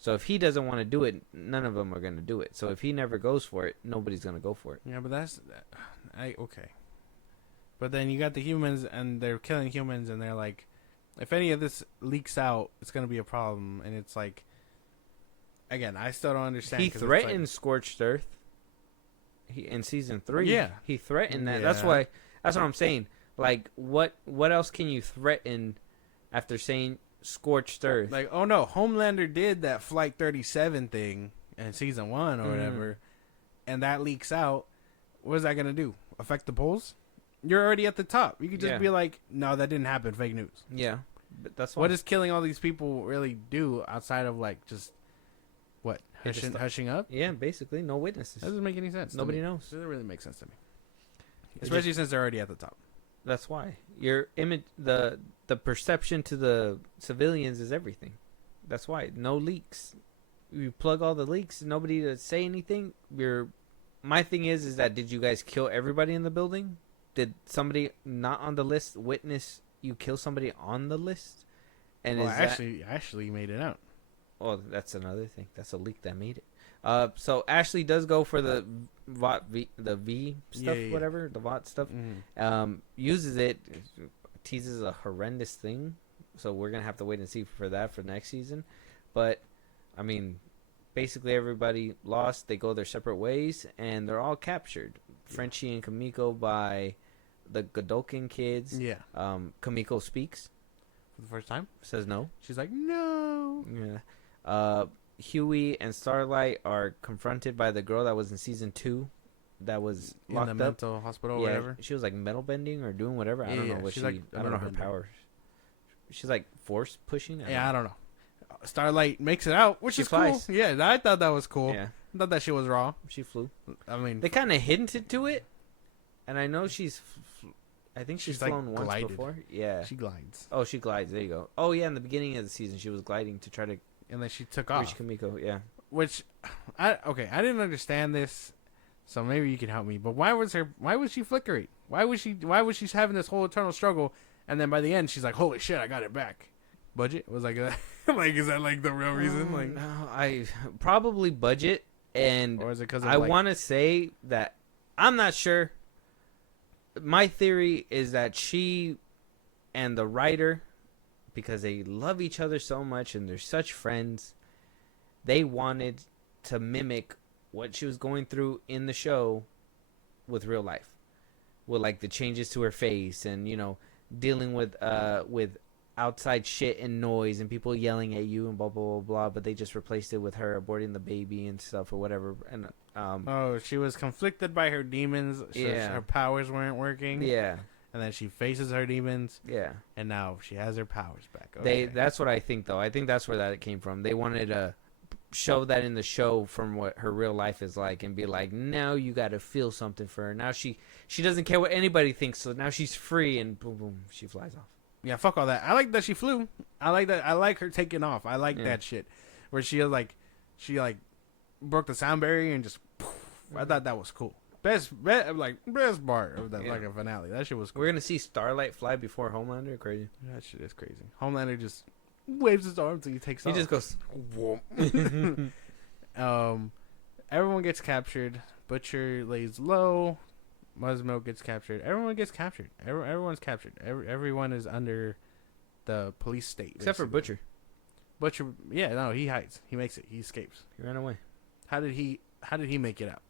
So if he doesn't want to do it, none of them are going to do it. So if he never goes for it, nobody's going to go for it. Yeah, but okay. But then you got the humans, and they're killing humans, and they're like, if any of this leaks out, it's going to be a problem. And it's like, again, I still don't understand. He threatened scorched earth. In season 3, yeah, he threatened that. Yeah. That's what I'm saying. Like, what else can you threaten after saying scorched earth? Like, oh no, Homelander did that Flight 37 thing in season 1 or whatever, and that leaks out. What is that gonna do? Affect the polls? You're already at the top. You could just be like, no, that didn't happen. Fake news. Yeah, but that's why. What does killing all these people really do outside of like just what? Hushing up? Yeah, basically, no witnesses. That doesn't make any sense. Nobody knows. It doesn't really make sense to me. Especially since they're already at the top. That's why. Your image, the perception to the civilians is everything. That's why. No leaks. You plug all the leaks, nobody to say anything. My thing is that, did you guys kill everybody in the building? Did somebody not on the list witness you kill somebody on the list? And Ashley made it out. Oh, that's another thing. That's a leak that made it. So Ashley does go for the the V stuff, whatever, the VOT stuff. Uses it, teases a horrendous thing. So we're gonna have to wait and see for that for next season. But I mean, basically everybody lost. They go their separate ways, and they're all captured. Frenchie and Kamiko by the Godolkin kids. Yeah. Kamiko speaks for the first time. Says no. She's like, no. Yeah. Huey and Starlight are confronted by the girl that was in season 2 that was in locked the up. mental hospital or Yeah, whatever. she was like metal bending or doing whatever. I don't know what she's she. like a I don't know her metal bender. powers. She's like force pushing. I don't know. Starlight makes it out, which She is flies. cool. Yeah, I thought that was cool. Yeah, I thought that shit was raw. she flew. I mean, They kind of hinted to it, and I know I think she's She's, like, flown once glided. before. Yeah. she glides, Oh, she glides. There you go. Oh, yeah. In the beginning of the season, she was gliding to try to and then she took reach off. Kamiko. Yeah. Which, I didn't understand this, so maybe you can help me. But why was she flickering? Why was she having this whole eternal struggle? And then by the end, she's like, "Holy shit, I got it back." Budget was like, like, is that like the real reason? Like, no, I probably budget, and or is it because I want to say that I'm not sure. My theory is that she and the writer, because they love each other so much and they're such friends, they wanted to mimic what she was going through in the show with real life, with like the changes to her face and dealing with outside shit and noise and people yelling at you and blah blah blah blah. But they just replaced it with her aborting the baby and stuff or whatever. And she was conflicted by her demons. So Yeah. her powers weren't working. yeah, And then she faces her demons, yeah. and now she has her powers back. Okay. That's what I think though. I think that's where that came from. They wanted to show that in the show from what her real life is like and be like, now you got to feel something for her. Now she doesn't care what anybody thinks, so now she's free, and boom boom, she flies off. Yeah, fuck all that. I like that she flew. I like that. I like her taking off. I like Yeah. that shit. Where she broke the sound barrier and just. Poof. I thought that was cool. Best part of that Yeah. like a finale. That shit was cool. We're gonna see Starlight fly before Homelander. Crazy. That shit is crazy. Homelander just waves his arms and he takes He off. just goes. Whoop. Everyone gets captured. Butcher lays low. Muzzmilk gets captured. Everyone gets captured. Everyone's captured. Everyone is under the police state. Except for basically. Butcher. Butcher, yeah, no, he hides. He makes it. He escapes. He ran away. How did he make it out?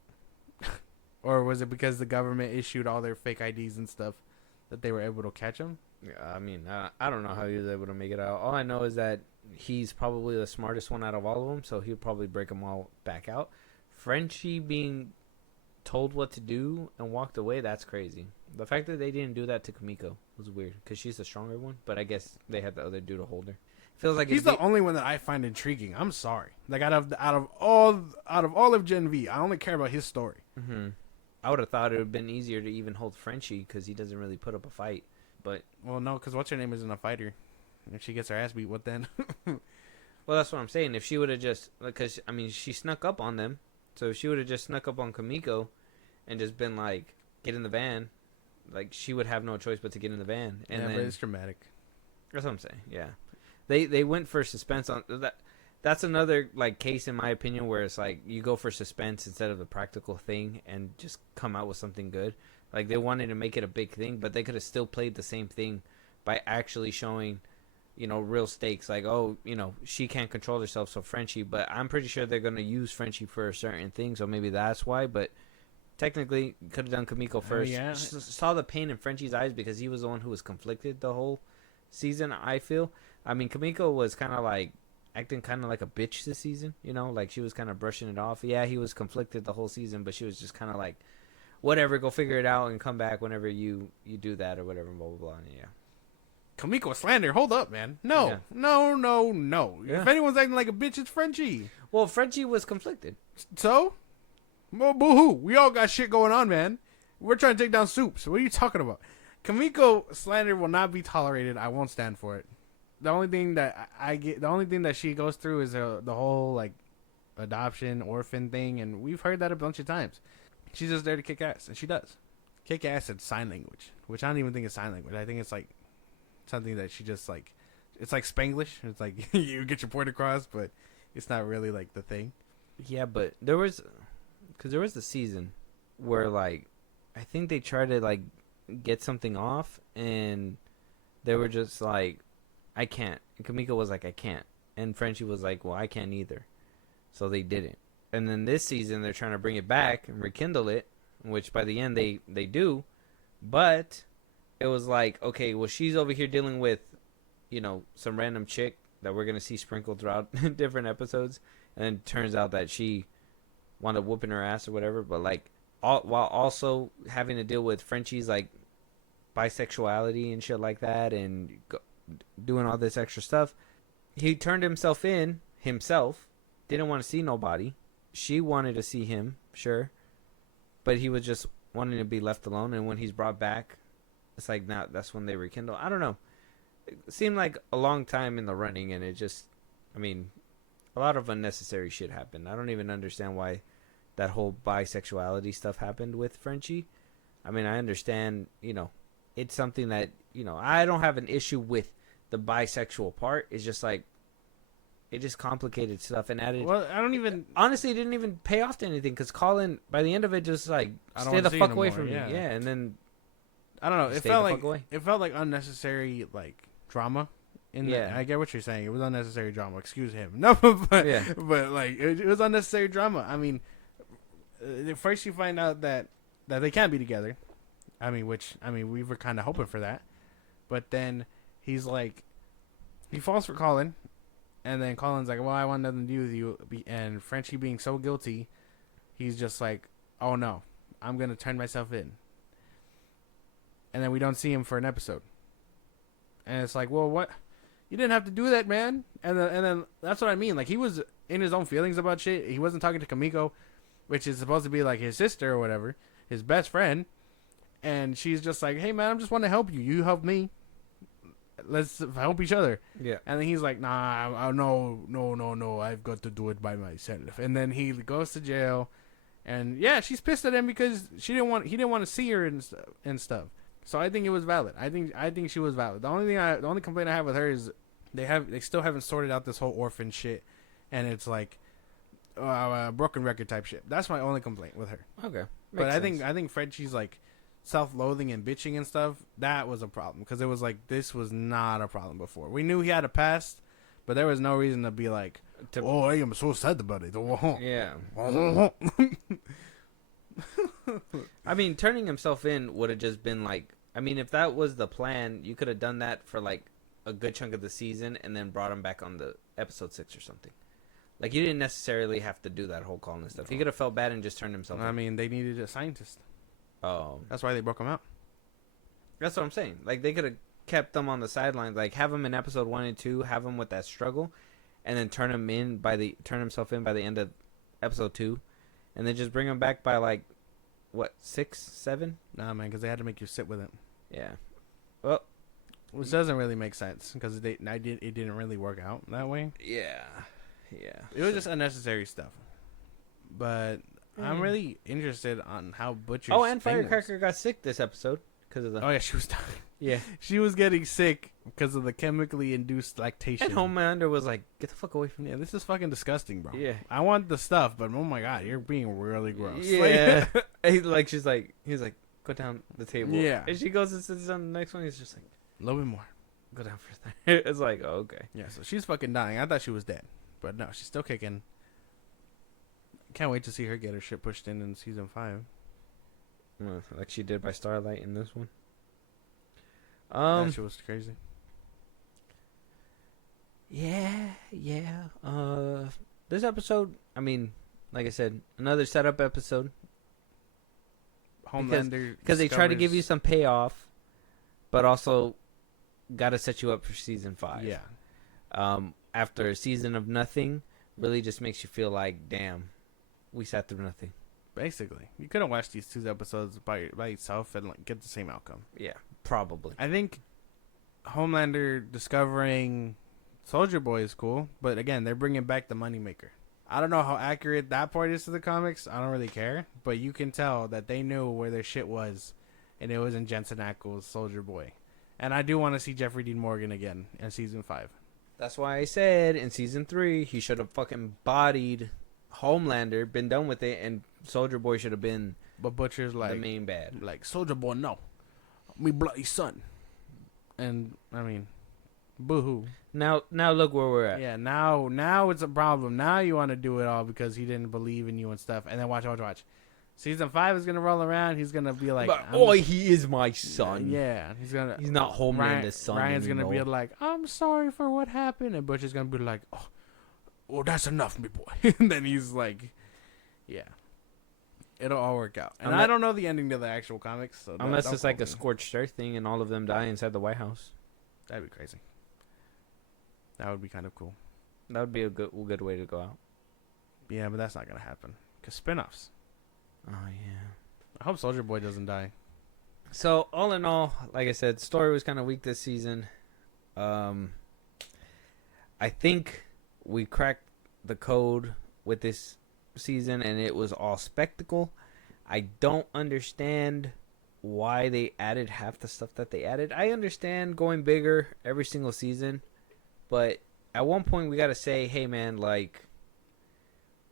Or was it because the government issued all their fake IDs and stuff that they were able to catch him? Yeah, I mean, I don't know how he was able to make it out. All I know is that he's probably the smartest one out of all of them, so he'll probably break them all back out. Frenchie being told what to do and walked away, that's crazy. The fact that they didn't do that to Kamiko was weird, because she's the stronger one, but I guess they had the other dude to hold her. Feels like He's the only one that I find intriguing. I'm sorry. Like out of all of Gen V, I only care about his story. Mm-hmm. I would have thought it would have been easier to even hold Frenchie, because he doesn't really put up a fight. But Well, no, because what's her name isn't a fighter. If she gets her ass beat, what then? well, that's what I'm saying. If she would have just, because I mean, she snuck up on them, so if she would have just snuck up on Kamiko and just been like, get in the van, like she would have no choice but to get in the van. And yeah, then but it's dramatic. that's what I'm saying. Yeah, they went for suspense on that. That's another like case in my opinion where it's like you go for suspense instead of a practical thing and just come out with something good. Like they wanted to make it a big thing, but they could have still played the same thing by actually showing, real stakes. Like, oh, she can't control herself, so Frenchie. But I'm pretty sure they're gonna use Frenchie for a certain thing, so maybe that's why. But technically, could have done Kamiko first. Yeah. Saw the pain in Frenchie's eyes because he was the one who was conflicted the whole season. I feel. I mean, Kamiko was kind of like acting kind of like a bitch this season. Like she was kind of brushing it off. Yeah, he was conflicted the whole season, but she was just kind of like, whatever, go figure it out and come back whenever you do that or whatever. Blah blah blah. And yeah. Kamiko slander. Hold up, man. No, Yeah. no. Yeah. If anyone's acting like a bitch, it's Frenchie. Well, Frenchie was conflicted. So, well, boo-hoo. We all got shit going on, man. We're trying to take down Soups. What are you talking about? Kamiko slander will not be tolerated. I won't stand for it. The only thing that the only thing that she goes through is the whole like adoption, orphan thing, and we've heard that a bunch of times. She's just there to kick ass, and she does. Kick ass in sign language, which I don't even think is sign language. I think it's like something that she just like. It's like Spanglish. It's like you get your point across, but it's not really like the thing. Yeah, but there was the season where like I think they tried to like get something off and they were just like, I can't. And Kamiko was like, I can't. And Frenchie was like, well, I can't either. So they didn't. And then this season they're trying to bring it back and rekindle it, which by the end they do. But it was like, okay, well, she's over here dealing with, some random chick that we're going to see sprinkled throughout different episodes. And then it turns out that she wound up whooping her ass or whatever. But like while also having to deal with Frenchie's like bisexuality and shit like that, and doing all this extra stuff. He turned himself in himself. Didn't want to see nobody. She wanted to see him, sure, but he was just wanting to be left alone. And when he's brought back, it's like now that's when they rekindle. I don't know. It seemed like a long time in the running, and it just, I mean, a lot of unnecessary shit happened. I don't even understand why that whole bisexuality stuff happened with Frenchie. I mean, I understand, it's something that, I don't have an issue with the bisexual part. It's just like, it just complicated stuff and added. Well, I don't even. Honestly, it didn't even pay off to anything because Colin, by the end of it, just like, stay the fuck away from me. Yeah, and then. I don't know. It felt like unnecessary, like, drama. I get what you're saying. It was unnecessary drama. Excuse him. No, but like it was unnecessary drama. I mean, first you find out that they can't be together. We were kind of hoping for that, but then he's like, he falls for Colin, and then Colin's like, "Well, I want nothing to do with you." And Frenchie being so guilty, he's just like, "Oh no, I'm gonna turn myself in." And then we don't see him for an episode, and it's like, well, what? You didn't have to do that, man. And then that's what I mean. Like, he was in his own feelings about shit. He wasn't talking to Kamiko, which is supposed to be like his sister or whatever, his best friend. And she's just like, "Hey, man, I just want to help you. You help me. Let's help each other." Yeah. And then he's like, "Nah, no. I've got to do it by myself." And then he goes to jail. And yeah, she's pissed at him because he didn't want to see her and stuff. So I think it was valid. I think she was valid. The only complaint I have with her is they still haven't sorted out this whole orphan shit, and it's like broken record type shit. That's my only complaint with her. Okay, but I think Frenchie's like self-loathing and bitching and stuff. That was a problem because it was like this was not a problem before. We knew he had a past, but there was no reason to be like, "Oh, I am so sad about it." Yeah. I mean, turning himself in would have just been like, I mean, if that was the plan, you could have done that for like a good chunk of the season and then brought him back on the episode 6 or something. Like, you didn't necessarily have to do that whole call and stuff. He could have felt bad and just turned himself in. I mean, they needed a scientist. Oh. That's why they broke him out. That's what I'm saying. Like, they could have kept them on the sidelines. Like, have him in episode 1 and 2, have him with that struggle, and then turn himself in by the end of episode 2, and then just bring him back by like, what, 6, 7? Nah, man, because they had to make you sit with it. Yeah. Well, which doesn't really make sense because it didn't really work out that way. Yeah. It was just unnecessary stuff. But I'm really interested on how Butcher's. Oh, and Firecracker got sick this episode because of the. Oh yeah, she was dying. Yeah, she was getting sick because of the chemically induced lactation. And Homelander was like, "Get the fuck away from me! Yeah, this is fucking disgusting, bro. Yeah, I want the stuff, but oh my god, you're being really gross." Yeah, he's like, "Go down the table." Yeah, and she goes and sits on the next one. He's just like, a little bit more. Go down for that. It's like, oh, okay. Yeah, so she's fucking dying. I thought she was dead, but no, she's still kicking. Can't wait to see her get her shit pushed in season 5. Like she did by Starlight in this one. That shit was crazy. Yeah. This episode, I mean, like I said, another setup episode. Homelander, because they try to give you some payoff, but also got to set you up for season 5. Yeah. After a season of nothing, really just makes you feel like, damn, we sat through nothing. Basically, you could have watched these 2 episodes by yourself and like get the same outcome. Yeah, probably. I think Homelander discovering Soldier Boy is cool, but again, they're bringing back the Moneymaker. I don't know how accurate that part is to the comics. I don't really care, but you can tell that they knew where their shit was, and it was in Jensen Ackles' Soldier Boy. And I do want to see Jeffrey Dean Morgan again in season 5. That's why I said in season 3 he should have fucking bodied Homelander, been done with it, and Soldier Boy should have been. But Butcher's like the main bad. Like, Soldier Boy, no, me bloody son. And I mean, boo-hoo. Now look where we're at. Yeah, now it's a problem. Now you want to do it all because he didn't believe in you and stuff. And then watch. Season 5 is gonna roll around. He's gonna be like, he is my son. Yeah, he's not Homelander's son. Ryan's anymore. Gonna be like, I'm sorry for what happened, and Butcher's gonna be like, oh, that's enough, me boy. And then he's like, yeah. It'll all work out. And Unless- I don't know the ending to the actual comics. So Unless don't it's like a quote me. scorched earth thing and all of them die inside the White House. That'd be crazy. That would be kind of cool. That would be a good way to go out. Yeah, but that's not going to happen. Because spin-offs. Oh, yeah. I hope Soldier Boy doesn't die. So, all in all, like I said, story was kind of weak this season. I think we cracked the code with this season, and it was all spectacle. I don't understand why they added half the stuff that they added. I understand going bigger every single season, but at one point we got to say, hey, man, like,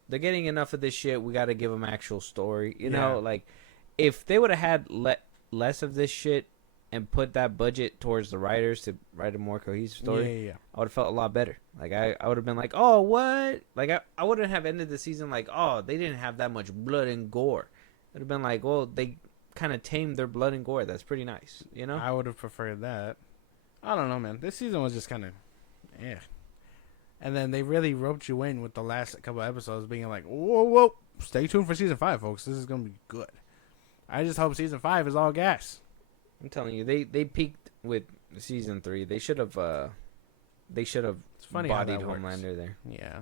they're getting enough of this shit. We got to give them actual story. You know, like, if they would have had less of this shit and put that budget towards the writers to write a more cohesive story, Yeah. I would have felt a lot better. Like, I would have been like, oh, what? Like, I wouldn't have ended the season like, oh, they didn't have that much blood and gore. It would have been like, well, they kind of tamed their blood and gore. That's pretty nice, you know? I would have preferred that. I don't know, man. This season was just kind of, yeah. And then they really roped you in with the last couple of episodes being like, whoa, stay tuned for season 5, folks. This is going to be good. I just hope season 5 is all gas. I'm telling you, they peaked with season 3. They should have It's funny how bodied that works. Homelander there. Yeah.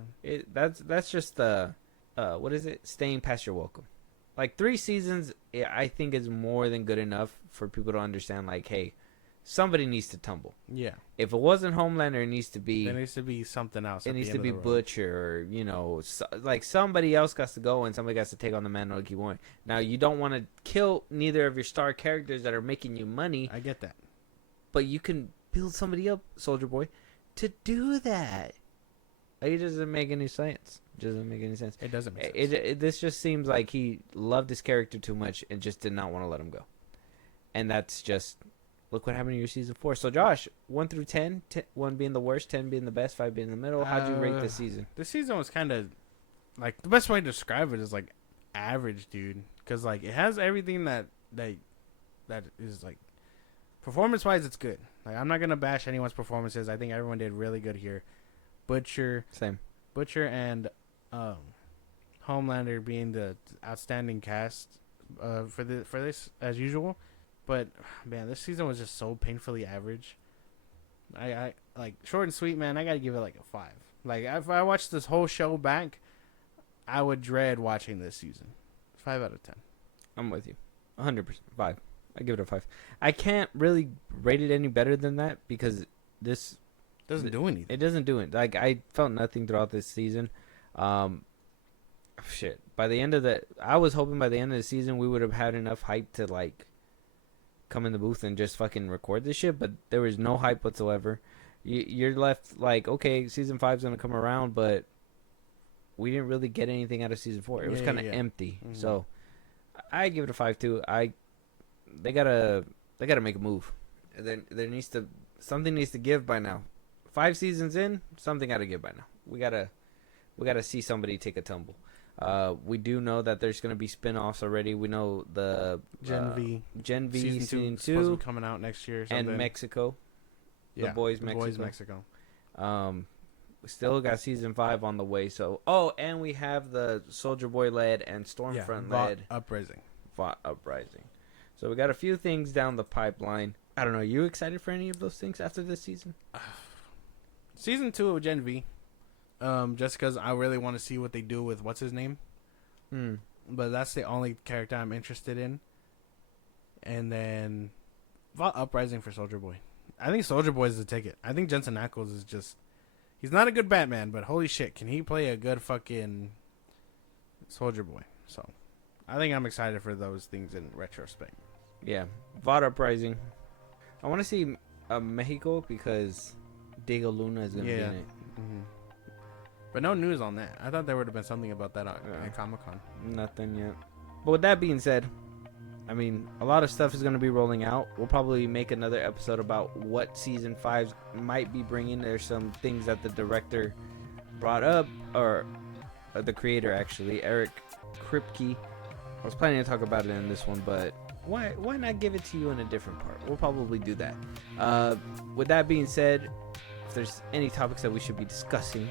That's just what is it? Staying past your welcome. Like 3 seasons, I think is more than good enough for people to understand. Like, hey, somebody needs to tumble. Yeah. If it wasn't Homelander, it needs to be. There needs to be something else. It needs to be Butcher, or like somebody else got to go and somebody got to take on the mantle to keep going. Now you don't want to kill neither of your star characters that are making you money, I get that. but you can build somebody up, Soldier Boy, to do that. It doesn't make any sense. It doesn't make any sense. It doesn't make sense. This just seems like he loved his character too much and just did not want to let him go. And that's just, look what happened to your season 4. So Josh, 1 through 10, 1 being the worst, 10 being the best, 5 being in the middle. How'd you rate this season? This season was kind of, like, the best way to describe it is, like, average, dude. Because, like, it has everything that is, like, performance-wise, it's good. Like, I'm not going to bash anyone's performances. I think everyone did really good here. Butcher and Homelander being the outstanding cast for this, as usual. But, man, this season was just so painfully average. I like, short and sweet, man, I got to give it, like, a 5. Like, if I watched this whole show back, I would dread watching this season. 5 out of 10. I'm with you. 100%. 5. I give it a 5. I can't really rate it any better than that because this Doesn't do anything. It doesn't do it. Like, I felt nothing throughout this season. Shit. By the end of I was hoping by the end of the season we would have had enough hype to, like, come in the booth and just fucking record this shit, but there was no hype whatsoever. You're left like, okay, season 5's gonna come around, but we didn't really get anything out of season 4. It was kind of empty. Mm-hmm. So I give it a 5 too. They gotta make a move. There needs to something needs to give by now. 5 seasons in, something gotta give by now. We gotta see somebody take a tumble. We do know that there's gonna be spin-offs already. We know the Gen V season 2 supposed to be coming out next year or something. and Mexico. The Boys Mexico. We still got season 5 on the way. So and we have the Soldier Boy led and Stormfront led Vought Uprising. So we got a few things down the pipeline. I don't know. Are you excited for any of those things after this season? Season 2 of Gen V. Just because I really want to see what they do with what's his name. But that's the only character I'm interested in. And then Vought Uprising for Soldier Boy. I think Soldier Boy is the ticket. I think Jensen Ackles is just... He's not a good Batman, but holy shit, can he play a good fucking Soldier Boy? So, I think I'm excited for those things in retrospect. Yeah. Vought Uprising. I want to see Mexico because Diego Luna is going to be in it. Mm-hmm. But no news on that. I thought there would have been something about that at Comic-Con. Nothing yet. But with that being said, I mean, a lot of stuff is going to be rolling out. We'll probably make another episode about what season 5 might be bringing. There's some things that the director brought up, or the creator actually, Eric Kripke. I was planning to talk about it in this one, but why not give it to you in a different part? We'll probably do that. With that being said, if there's any topics that we should be discussing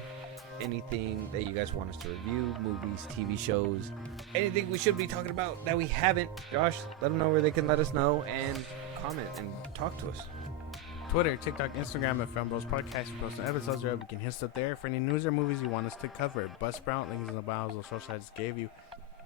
anything that you guys want us to review, movies, TV shows, anything we should be talking about that we haven't. Josh, let them know where they can let us know and comment and talk to us. Twitter, TikTok, Instagram at FilmBros Podcast. We post episodes there. We can hit us up there for any news or movies you want us to cover. Buzzsprout, links in the bio, those socials I just gave you.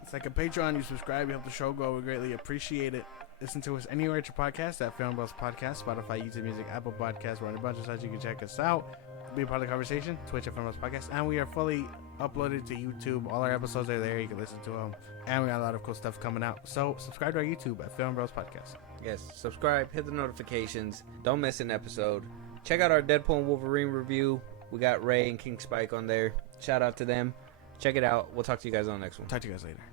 It's like a Patreon. You subscribe, you help the show grow. We greatly appreciate it. Listen to us anywhere at your podcast at FilmBros Podcast, Spotify, YouTube Music, Apple Podcasts. We're on a bunch of sites. You can check us out. Be a part of the conversation. Twitch at FilmBros Podcast. And we are fully uploaded to YouTube. All our episodes are there. You can listen to them. And we got a lot of cool stuff coming out. So subscribe to our YouTube at FilmBros Podcast. Yes, subscribe, hit the notifications. Don't miss an episode. Check out our Deadpool and Wolverine review. We got Ray and King Spike on there. Shout out to them. Check it out. We'll talk to you guys on the next one. Talk to you guys later.